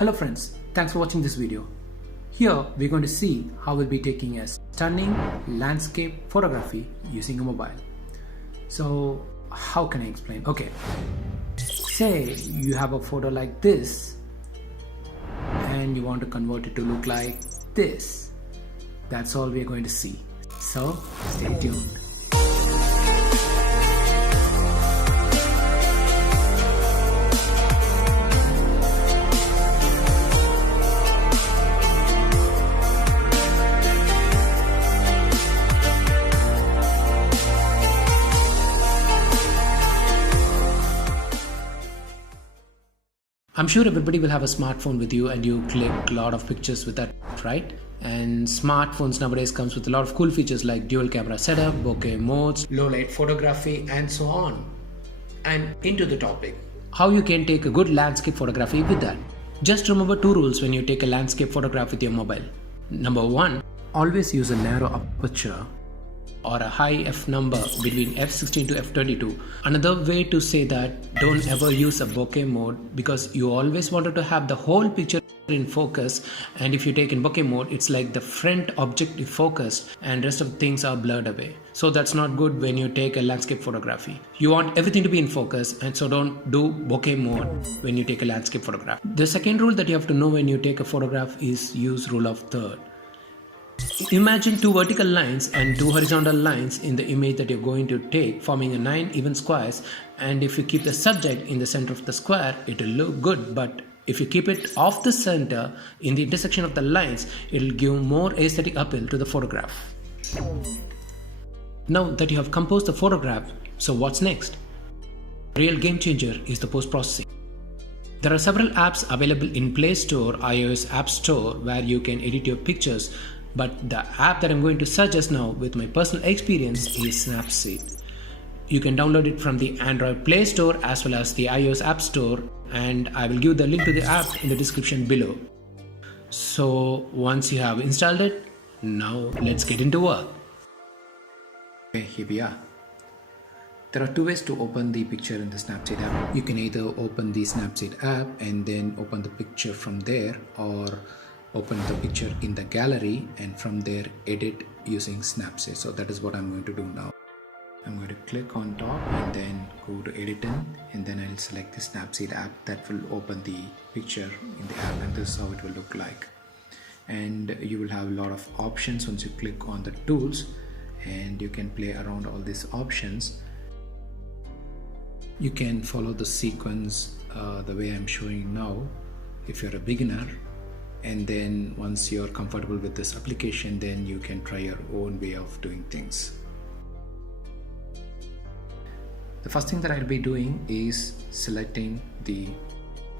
Hello friends, thanks for watching this video. Here we're going to see how we'll be taking a stunning landscape photography using a mobile. So how can I explain? Okay, say you have a photo like this and you want to convert it to look like this. That's all we're going to see. So stay tuned. I'm sure everybody will have a smartphone with you and you click a lot of pictures with that, right? And smartphones nowadays comes with a lot of cool features like dual camera setup, bokeh modes, low light photography and so on. And into the topic, how you can take a good landscape photography with that. Just remember two rules when you take a landscape photograph with your mobile. Number one, always use a narrow aperture or a high f number between f16 to f22. Another way to say that, don't ever use a bokeh mode because you always wanted to have the whole picture in focus, and if you take in bokeh mode it's like the front object is focused and rest of things are blurred away. So that's not good when you take a landscape photography. You want everything to be in focus, and so don't do bokeh mode when you take a landscape photograph. The second rule that you have to know when you take a photograph is use rule of third. Imagine two vertical lines and two horizontal lines in the image that you're going to take, forming a 9 even squares, and if you keep the subject in the center of the square it will look good, but if you keep it off the center in the intersection of the lines it will give more aesthetic appeal to the photograph. Now that you have composed the photograph, so what's next? Real game changer is the post-processing. There are several apps available in Play Store, iOS App Store where you can edit your pictures. But the app that I'm going to suggest now with my personal experience is Snapseed. You can download it from the Android Play Store as well as the iOS App Store, and I will give the link to the app in the description below. So once you have installed it, now let's get into work. Okay, here we are. There are two ways to open the picture in the Snapseed app. You can either open the Snapseed app and then open the picture from there, or open the picture in the gallery and from there edit using Snapseed. So that is what I'm going to do now. I'm going to click on top and then go to editing, and then I'll select the Snapseed app. That will open the picture in the app, and this is how it will look like. And you will have a lot of options once you click on the tools, and you can play around all these options. You can follow the sequence the way I'm showing now if you're a beginner. And then once you're comfortable with this application, then you can try your own way of doing things. The first thing that I'll be doing is selecting the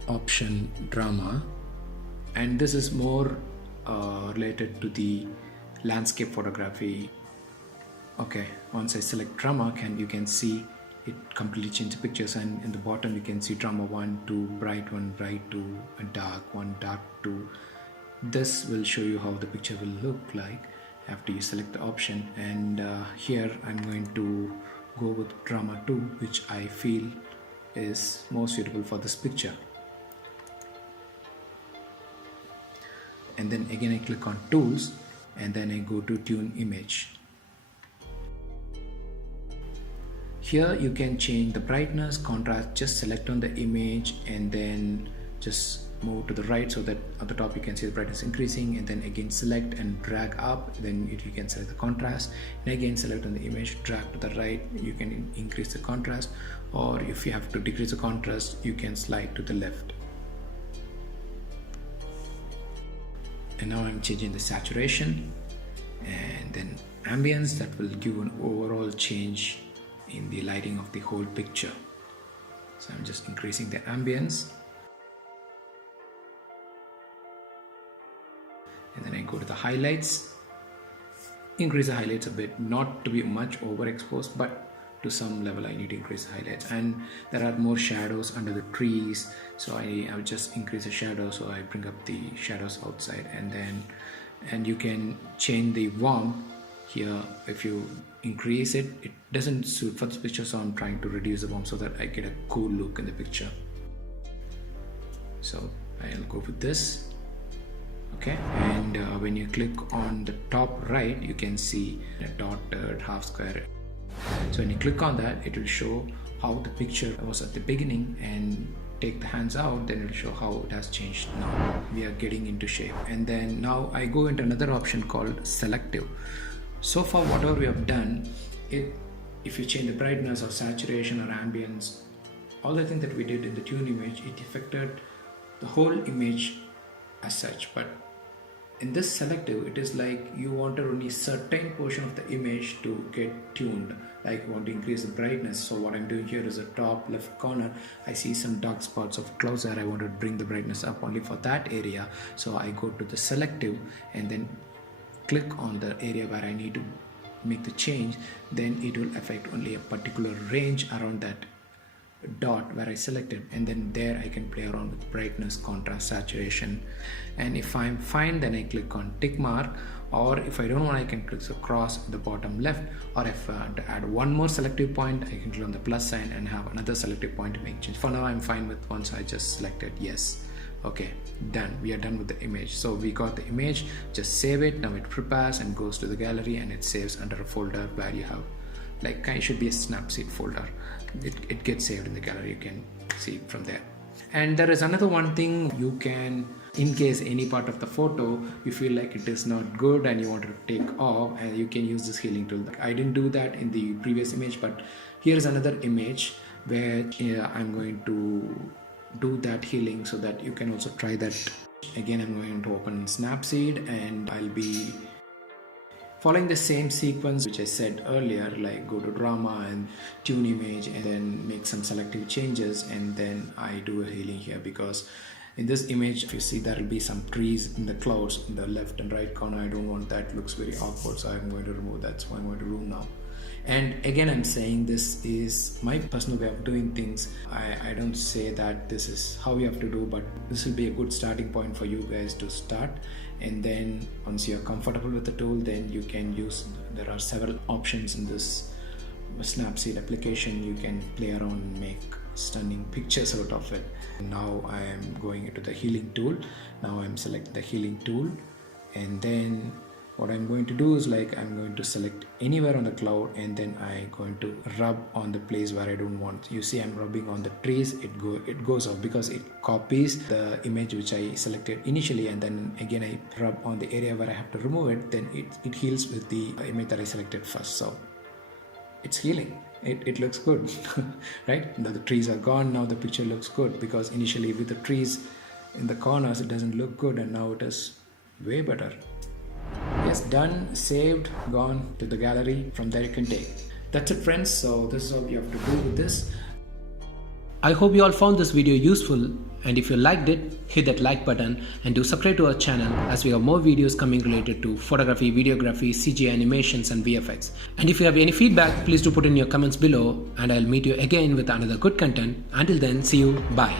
option drama, and this is more related to the landscape photography. Okay, once I select drama, you can see it completely changes pictures, and in the bottom you can see drama 1, 2, bright 1, bright 2, a dark 1, dark 2. This will show you how the picture will look like after you select the option, and here I'm going to go with drama 2, which I feel is more suitable for this picture. And then again I click on tools, and then I go to tune image. Here you can change the brightness, contrast. Just select on the image and then just move to the right so that at the top you can see the brightness increasing, and then again select and drag up, then you can select the contrast, and again select on the image, drag to the right, you can increase the contrast, or if you have to decrease the contrast you can slide to the left. And now I'm changing the saturation and then ambience. That will give an overall change in the lighting of the whole picture. So I'm just increasing the ambience, and then I go to the highlights, increase the highlights a bit, not to be much overexposed, but to some level I need to increase the highlights. And there are more shadows under the trees, so I will just increase the shadow, so I bring up the shadows outside, and you can change the warmth here. If you increase it, it doesn't suit for this picture, so I'm trying to reduce the warmth so that I get a cool look in the picture. So I'll go with this. Okay, and when you click on the top right, you can see a dotted half square. So when you click on that, it will show how the picture was at the beginning, and take the hands out, then it will show how it has changed now. We are getting into shape. And then now I go into another option called selective. So far whatever we have done, if you change the brightness or saturation or ambience, all the things that we did in the tune image, it affected the whole image as such. But in this selective, it is like you wanted only certain portion of the image to get tuned, like you want to increase the brightness. So what I'm doing here is the top left corner, I see some dark spots of clouds there. I want to bring the brightness up only for that area. So I go to the selective and then click on the area where I need to make the change. Then it will affect only a particular range around that dot where I selected, and then there I can play around with brightness, contrast, saturation. And if I'm fine, then I click on tick mark, or if I don't want, I can click across the bottom left, or if I want to add one more selective point, I can click on the plus sign and have another selective point to make change. For now I'm fine with one, so I just selected yes. Okay, done. We are done with the image. So we got the image, just save it. Now it prepares and goes to the gallery, and it saves under a folder where you have, like, it should be a Snapseed folder. It gets saved in the gallery. You can see it from there. And there is another one thing you can, in case any part of the photo you feel like it is not good and you want to take off, and you can use this healing tool. I didn't do that in the previous image, but here is another image where I'm going to do that healing, so that you can also try that. Again, I'm going to open Snapseed, and I'll be following the same sequence which I said earlier, like go to drama and tune image, and then make some selective changes, and then I do a healing here, because in this image, if you see, there will be some trees in the clouds in the left and right corner. I don't want that, it looks very awkward, so I'm going to remove that. So I'm going to remove now. And again, I'm saying this is my personal way of doing things. I don't say that this is how you have to do, but this will be a good starting point for you guys to start. And then once you're comfortable with the tool, then you can use, there are several options in this Snapseed application. You can play around and make stunning pictures out of it. Now I am going into the healing tool. Now I'm selecting the healing tool, and then what I'm going to do is, like, I'm going to select anywhere on the cloud, and then I'm going to rub on the place where I don't want. You see, I'm rubbing on the trees. It goes off because it copies the image which I selected initially, and then again I rub on the area where I have to remove it. Then it heals with the image that I selected first. So it's healing. It looks good, right? Now the trees are gone. Now the picture looks good, because initially with the trees in the corners it doesn't look good, and now it is way better. Yes, done, saved, gone to the gallery. From there you can take. That's it, friends. So this is all you have to do with this. I hope you all found this video useful, and if you liked it, hit that like button and do subscribe to our channel, as we have more videos coming related to photography, videography, CG animations and VFX. And if you have any feedback, please do put in your comments below, and I'll meet you again with another good content. Until then, see you, bye.